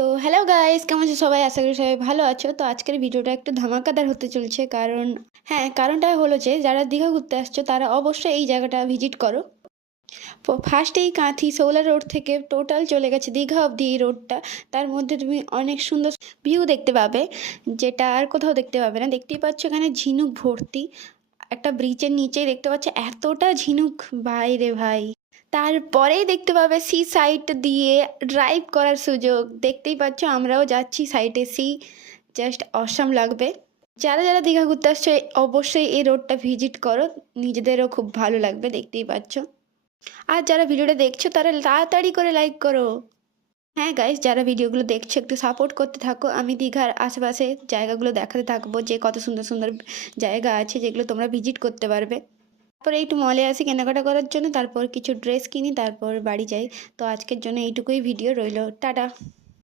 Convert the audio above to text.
তো hello guys, কেমন আছো সবাই? আশা করি সবাই ভালো আছো। তো আজকের ভিডিওটা একটু ধামাকাদার হতে চলছে, কারণ কারণটা হলো যে যারা দীঘা ঘুরতে আসছো তারা অবশ্যই এই জায়গাটা ভিজিট করো। ফার্স্টেই কাঁথি সোলার রোড থেকে টোটাল চলে গেছে দীঘা অবধি এই রোডটা। তার মধ্যে তুমি অনেক সুন্দর ভিউ দেখতে পাবে, যেটা আর কোথাও দেখতে পাবে না। দেখতেই পাচ্ছ এখানে ঝিনুক ভর্তি, একটা ব্রিজের নিচেই দেখতে পাচ্ছ এতটা ঝিনুক, ভাই রে ভাই। তারপরেই দেখতে পাবে সি সাইড দিয়ে ড্রাইভ করার সুযোগ। দেখতেই পাচ্ছ আমরাও যাচ্ছি সাইডে, সি জাস্ট অসাম লাগবে। যারা যারা দীঘা ঘুরতে আসছে অবশ্যই এই রোডটা ভিজিট করো, নিজেদেরও খুব ভালো লাগবে, দেখতেই পাচ্ছ। আর যারা ভিডিওটা দেখছো তারা তাড়াতাড়ি করে লাইক করো। হ্যাঁ গাইস, যারা ভিডিওগুলো দেখছো একটু সাপোর্ট করতে থাকো। আমি দীঘার আশেপাশে জায়গাগুলো দেখাতে থাকবো, যে কত সুন্দর সুন্দর জায়গা আছে যেগুলো তোমরা ভিজিট করতে পারবে। তারপরে একটু মলে আসি কেনাকাটা করার জন্য, তারপর কিছু ড্রেস কিনি, তারপর বাড়ি যাই। তো আজকের জন্য এইটুকুই ভিডিও রইলো, টাটা।